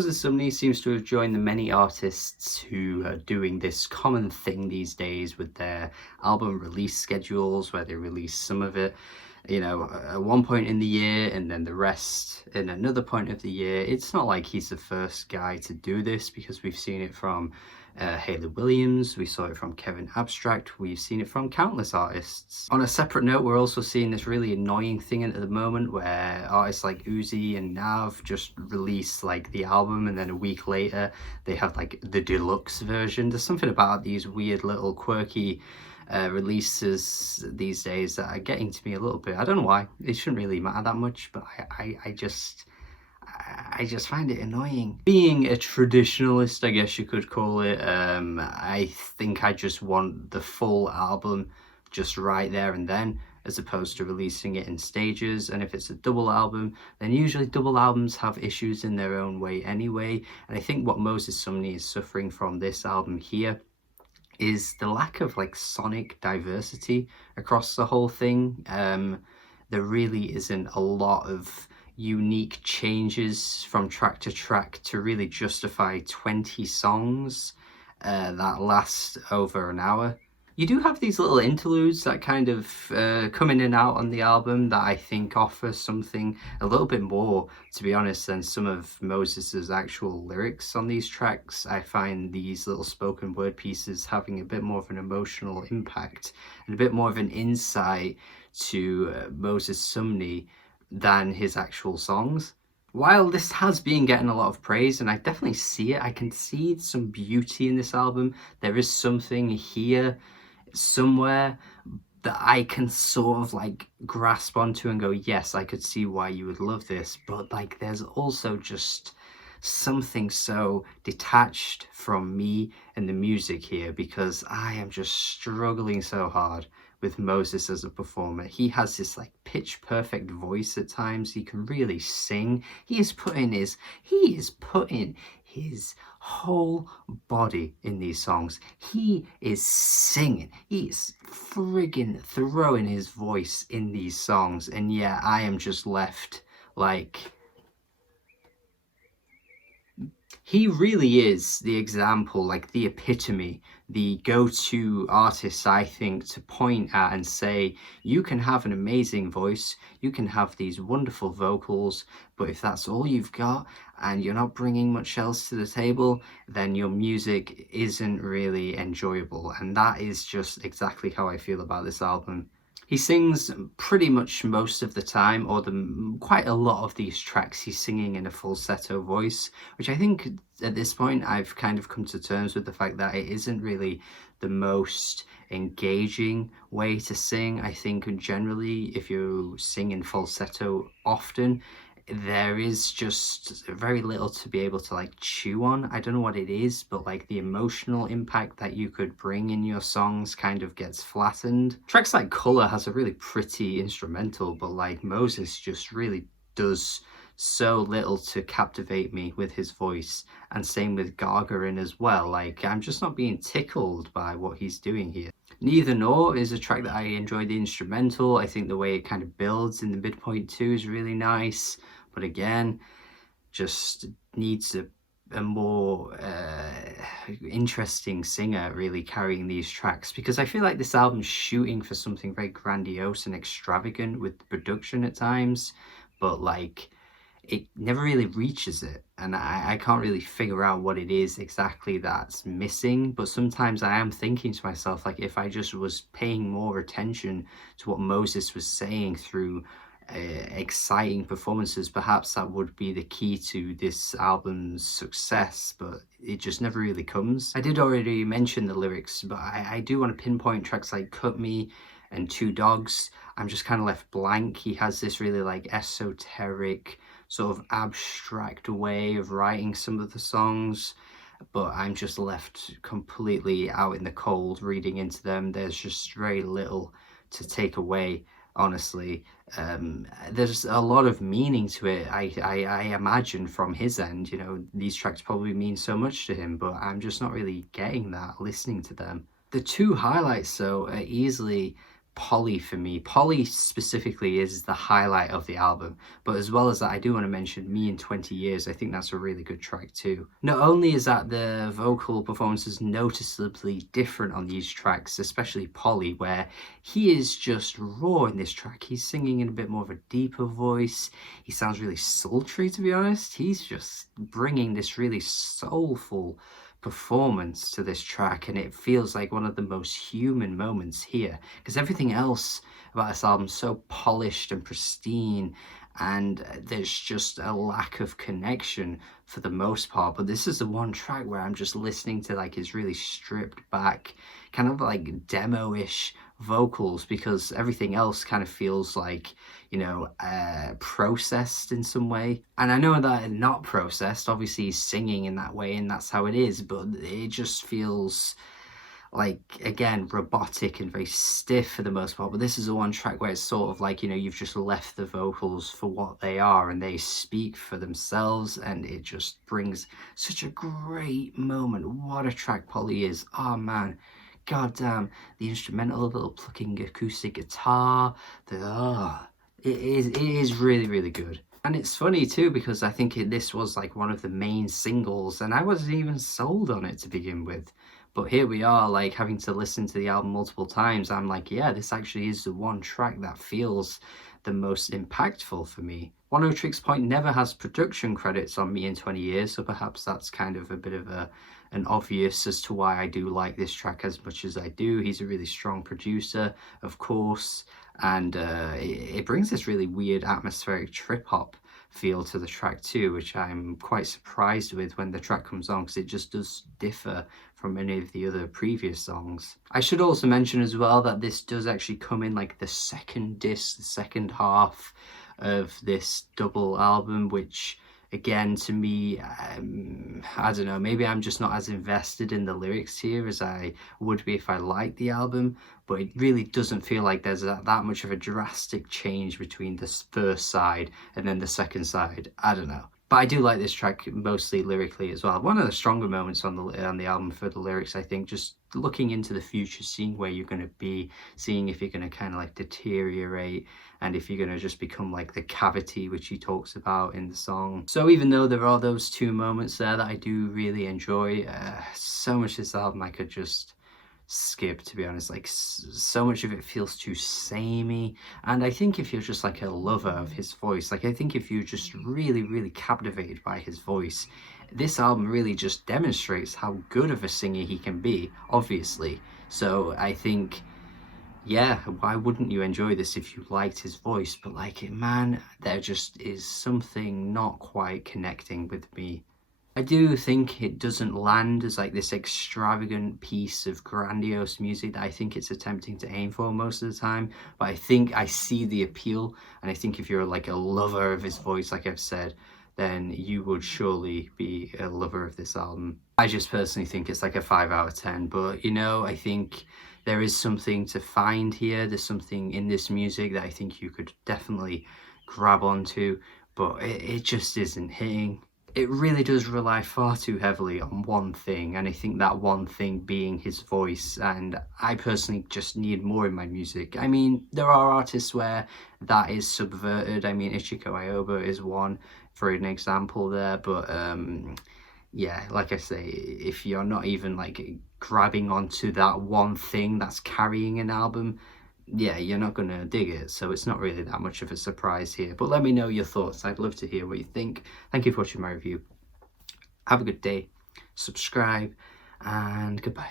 Moses Sumney seems to have joined the many artists who are doing this common thing these days with their album release schedules, where they release some of it, you know, at one point in the year and then the rest in another point of the year. It's not like he's the first guy to do this, because we've seen it from Hayley Williams, we saw it from Kevin Abstract, we've seen it from countless artists. On a separate note, we're also seeing this really annoying thing at the moment where artists like Uzi and Nav just release like the album and then a week later they have like the deluxe version. There's something about these weird little quirky releases these days that are getting to me a little bit. I don't know why, it shouldn't really matter that much, but I just find it annoying. Being a traditionalist, I guess you could call it, I think I just want the full album just right there and then, as opposed to releasing it in stages. And if it's a double album, then usually double albums have issues in their own way anyway. And I think what Moses Sumney is suffering from this album here is the lack of like sonic diversity across the whole thing. There really isn't a lot of unique changes from track to track to really justify 20 songs that last over an hour. You do have these little interludes that kind of come in and out on the album that I think offer something a little bit more, to be honest, than some of Moses's actual lyrics on these tracks. I find these little spoken word pieces having a bit more of an emotional impact and a bit more of an insight to Moses Sumney than his actual songs. While this has been getting a lot of praise, and I definitely see it, I can see some beauty in this album. There is something here somewhere that I can sort of like grasp onto and go, yes, I could see why you would love this. But like there's also just something so detached from me and the music here, because I am just struggling so hard with Moses as a performer. He has this like pitch perfect voice at times. He can really sing. He is putting his whole body in these songs. He is singing. He is friggin' throwing his voice in these songs. And yeah, I am just left like, he really is the example, like the epitome, the go-to artist, I think, to point at and say, you can have an amazing voice, you can have these wonderful vocals, but if that's all you've got and you're not bringing much else to the table, then your music isn't really enjoyable. And that is just exactly how I feel about this album. He sings pretty much most of the time, or quite a lot of these tracks he's singing in a falsetto voice, which I think at this point I've kind of come to terms with the fact that it isn't really the most engaging way to sing. I think generally if you sing in falsetto often, there is just very little to be able to like chew on. I don't know what it is, but like the emotional impact that you could bring in your songs kind of gets flattened. Tracks like Color has a really pretty instrumental, but like Moses just really does so little to captivate me with his voice, and same with Gargarin as well. Like I'm just not being tickled by what he's doing here. Neither Nor is a track that I enjoy the instrumental. I think the way it kind of builds in the midpoint too is really nice, but again, just needs a more interesting singer really carrying these tracks, because I feel like this album's shooting for something very grandiose and extravagant with the production at times, but like it never really reaches it, and I can't really figure out what it is exactly that's missing. But sometimes I am thinking to myself, like if I just was paying more attention to what Moses was saying through exciting performances, perhaps that would be the key to this album's success, but it just never really comes. I did already mention the lyrics, but I do want to pinpoint tracks like Cut Me and Two Dogs. I'm just kind of left blank. He has this really like esoteric sort of abstract way of writing some of the songs, but I'm just left completely out in the cold reading into them. There's just very little to take away, honestly. There's a lot of meaning to it, I imagine, from his end. You know, these tracks probably mean so much to him, but I'm just not really getting that listening to them. The two highlights though are easily Polly for me. Polly specifically is the highlight of the album, but as well as that, I do want to mention Me in 20 Years. I think that's a really good track too. Not only is that the vocal performances noticeably different on these tracks, especially Polly, where he is just raw in this track. He's singing in a bit more of a deeper voice. He sounds really sultry, to be honest. He's just bringing this really soulful performance to this track, and it feels like one of the most human moments here, because everything else about this album is so polished and pristine, and there's just a lack of connection for the most part. But this is the one track where I'm just listening to like his really stripped back, kind of like demo-ish vocals, because everything else kind of feels like, you know, processed in some way. And I know that not processed, obviously he's singing in that way and that's how it is, but it just feels like, again, robotic and very stiff for the most part. But this is the one track where it's sort of like, you know, you've just left the vocals for what they are and they speak for themselves, and it just brings such a great moment. What a track Polly is. Oh man, god damn, the instrumental, the little plucking acoustic guitar, it is really, really good. And it's funny too, because I think this was like one of the main singles and I wasn't even sold on it to begin with. But here we are, like having to listen to the album multiple times. I'm like, yeah, this actually is the one track that feels the most impactful for me. Oneohtrix Point never has production credits on Me in 20 Years, so perhaps that's kind of a bit of an obvious as to why I do like this track as much as I do. He's a really strong producer, of course, and it brings this really weird atmospheric trip-hop feel to the track too, which I'm quite surprised with when the track comes on, because it just does differ from many of the other previous songs. I should also mention as well that this does actually come in like the second disc, the second half of this double album, which again, to me, I don't know, maybe I'm just not as invested in the lyrics here as I would be if I liked the album, but it really doesn't feel like there's that much of a drastic change between this first side and then the second side. I don't know. But I do like this track mostly lyrically as well. One of the stronger moments on the album for the lyrics, I think, just looking into the future, seeing where you're going to be, seeing if you're going to kind of like deteriorate, and if you're going to just become like the cavity, which he talks about in the song. So even though there are those two moments there that I do really enjoy, so much of this album I could just skip, to be honest. Like, so much of it feels too samey, and I think if you're just like a lover of his voice, like I think if you're just really, really captivated by his voice, this album really just demonstrates how good of a singer he can be, obviously. So I think, yeah, why wouldn't you enjoy this if you liked his voice? But like, man, there just is something not quite connecting with me. I do think it doesn't land as like this extravagant piece of grandiose music that I think it's attempting to aim for most of the time, but I think I see the appeal, and I think if you're like a lover of his voice, like I've said, then you would surely be a lover of this album. I just personally think it's like a 5 out of 10, but you know, I think there is something to find here. There's something in this music that I think you could definitely grab onto, but it just isn't hitting. It really does rely far too heavily on one thing, and I think that one thing being his voice, and I personally just need more in my music. I mean, there are artists where that is subverted. I mean, Ichiko Aoba is one for an example there, but yeah, like I say, if you're not even like grabbing onto that one thing that's carrying an album, yeah, you're not gonna dig it, so it's not really that much of a surprise here. But let me know your thoughts. I'd love to hear what you think. Thank you for watching my review. Have a good day, subscribe, and goodbye.